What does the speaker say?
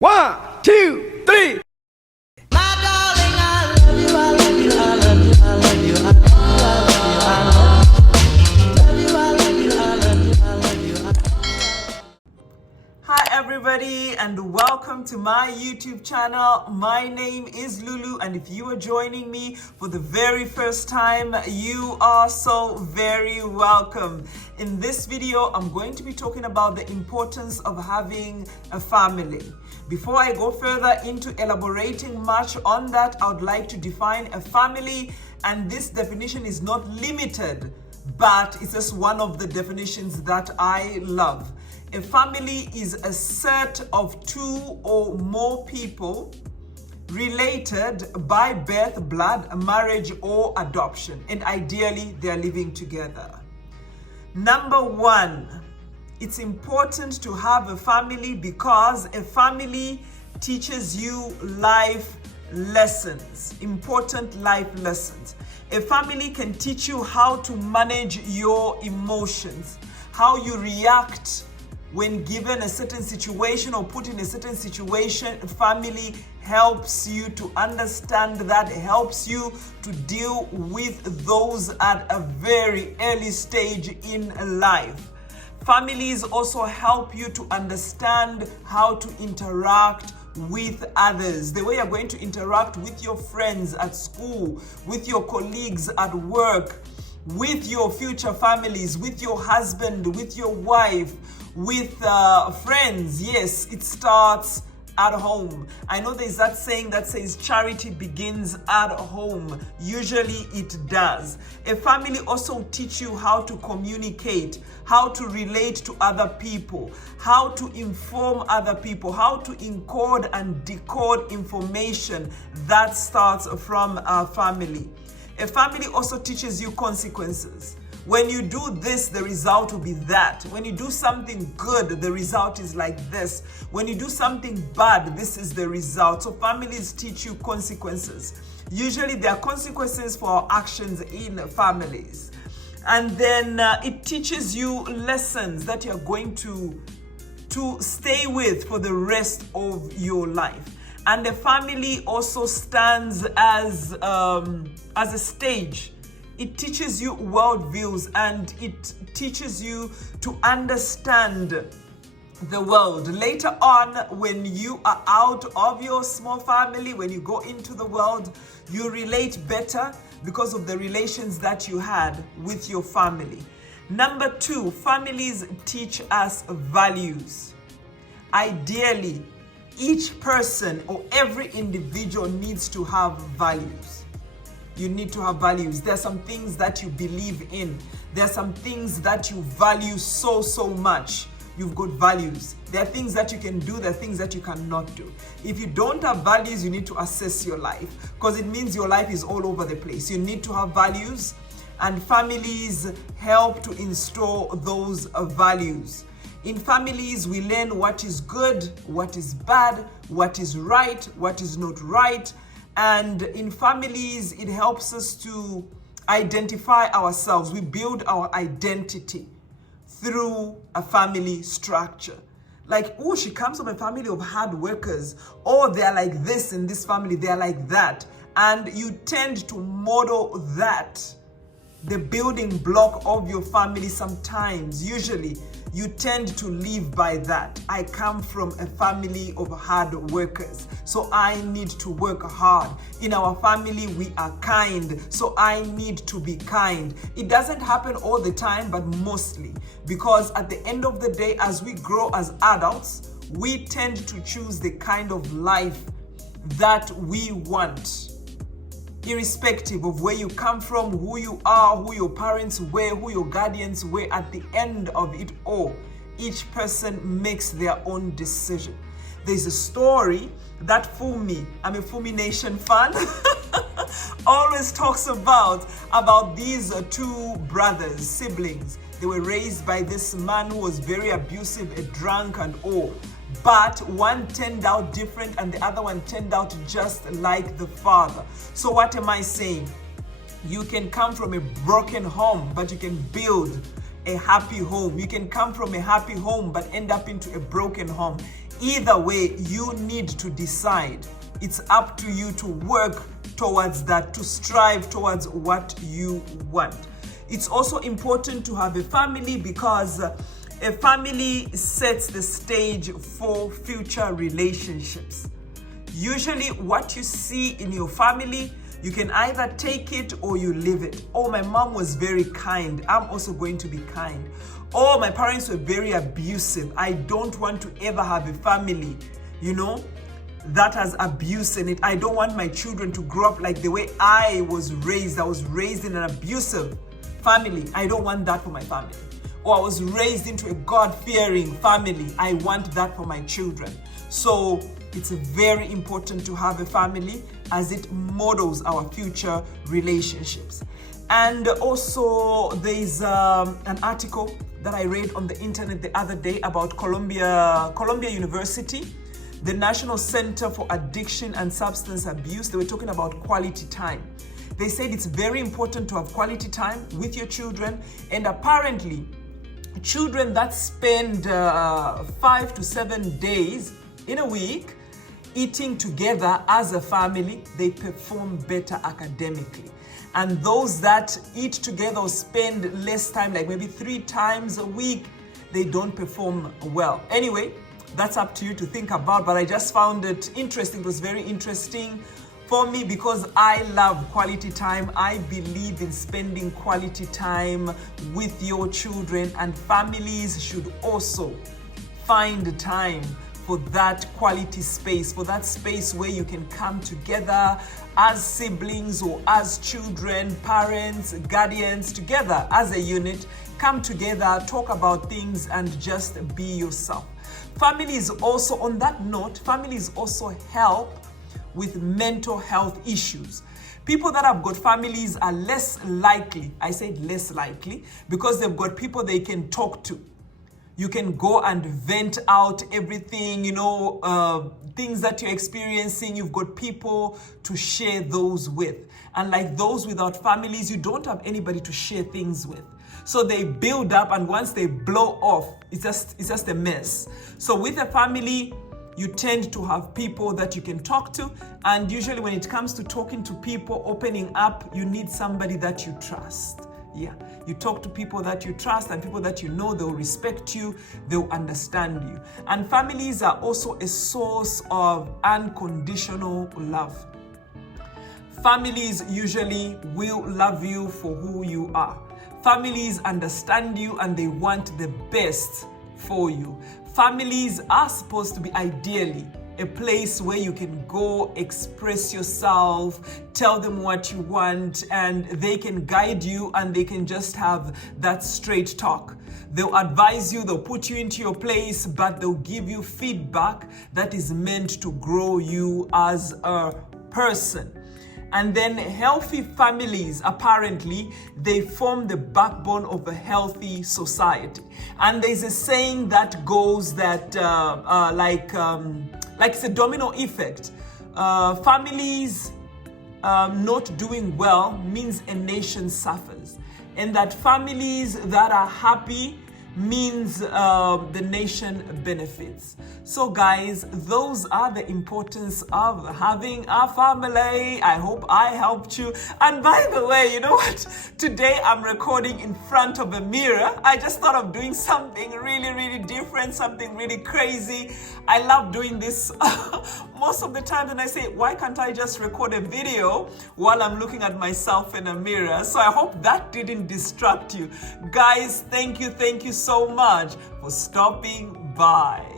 1, 2, 3. My darling, I love you, I love you, I love you, I love you, I love you, I love you, I love you, I love you, I love you, I love you. Hi everybody and welcome to my YouTube channel. My name is Lulu, and if you are joining me for the very first time, you are so very welcome. In this video, I'm going to be talking about the importance of having a family. Before I go further into elaborating much on that, I would like to define a family, and this definition is not limited, but it's just one of the definitions that I love. A family is a set of two or more people related by birth, blood, marriage, or adoption, and ideally they are living together. Number one, it's important to have a family because a family teaches you life lessons, important life lessons. A family can teach you how to manage your emotions, how you react when given a certain situation or put in a certain situation. Family helps you to understand that, helps you to deal with those at a very early stage in life. Families also help you to understand how to interact with others, the way you're going to interact with your friends at school, with your colleagues at work, with your future families, with your husband, with your wife, with friends. Yes, it starts at home. I know there's that saying that says charity begins at home. Usually it does. A family also teach you how to communicate, how to relate to other people, how to inform other people, how to encode and decode information. That starts from a family. A family also teaches you consequences. When you do this, the result will be that. When you do something good, the result is like this. When you do something bad, this is the result. So families teach you consequences. Usually there are consequences for our actions in families. And then it teaches you lessons that you're going to stay with for the rest of your life. And the family also stands as a stage. It teaches you worldviews, and it teaches you to understand the world. Later on, when you are out of your small family, when you go into the world, you relate better because of the relations that you had with your family. Number two, families teach us values. Ideally, each person or every individual needs to have values. You need to have values. There are some things that you believe in. There are some things that you value so much. You've got values. There are things that you can do. There are things that you cannot do. If you don't have values, you need to assess your life, because it means your life is all over the place. You need to have values, and families help to install those values. In families, we learn what is good, what is bad, what is right, what is not right. And in families, it helps us to identify ourselves. We build our identity through a family structure. Like, oh, she comes from a family of hard workers. Oh, they're like this in this family, they're like that. And you tend to model that, the building block of your family. Sometimes, usually, you tend to live by that. I come from a family of hard workers, so I need to work hard. In our family, we are kind, so I need to be kind. It doesn't happen all the time, but mostly, because at the end of the day, as we grow as adults, we tend to choose the kind of life that we want. Irrespective of where you come from, who you are, who your parents were, who your guardians were, at the end of it all, each person makes their own decision. There's a story that Fumi, I'm a Fumi Nation fan, always talks about these two brothers, siblings. They were raised by this man who was very abusive, a drunk and all. But one turned out different and the other one turned out just like the father. So what am I saying? You can come from a broken home, but you can build a happy home. You can come from a happy home, but end up into a broken home. either way, you need to decide. It's up to you to work towards that, to strive towards what you want. It's also important to have a family because a family sets the stage for future relationships. Usually what you see in your family, you can either take it or you leave it. Oh, my mom was very kind, I'm also going to be kind. Oh, my parents were very abusive, I don't want to ever have a family, that has abuse in it. I don't want my children to grow up like the way I was raised. I was raised in an abusive family. I don't want that for my family. Or I was raised into a God-fearing family. I want that for my children. So it's very important to have a family as it models our future relationships. And also there's an article that I read on the internet the other day about Columbia University, the National Center for Addiction and Substance Abuse. They were talking about quality time. They said it's very important to have quality time with your children, and apparently children that spend 5 to 7 days in a week eating together as a family, they perform better academically. And those that eat together or spend less time, like maybe 3 times a week, they don't perform well. Anyway, that's up to you to think about, but I just found it interesting. It was very interesting for me because I love quality time. I believe in spending quality time with your children, and families should also find time for that quality space, for that space where you can come together as siblings or as children, parents, guardians, together as a unit, come together, talk about things, and just be yourself. Families also, on that note, families also help with mental health issues. People that have got families are less likely, I said less likely, because they've got people they can talk to. You can go and vent out everything, things that you're experiencing. You've got people to share those with. And like those without families, you don't have anybody to share things with. So they build up, and once they blow off, it's just a mess. So with a family, you tend to have people that you can talk to. And usually when it comes to talking to people, opening up, you need somebody that you trust. Yeah, you talk to people that you trust and people that they'll respect you, they'll understand you. And families are also a source of unconditional love. Families usually will love you for who you are. Families understand you and they want the best for you. Families are supposed to be ideally a place where you can go, express yourself, tell them what you want, and they can guide you and they can just have that straight talk. They'll advise you, they'll put you into your place, but they'll give you feedback that is meant to grow you as a person. And then healthy families, apparently, they form the backbone of a healthy society. And there's a saying that goes that, like it's a domino effect. Families not doing well means a nation suffers. And that families that are happy means the nation benefits. So guys, those are the importance of having a family. I hope I helped you. And by the way, you know what? Today I'm recording in front of a mirror. I just thought of doing something really, really different, something really crazy. I love doing this most of the time, and I say, why can't I just record a video while I'm looking at myself in a mirror? So I hope that didn't distract you. Guys, thank you so much for stopping by.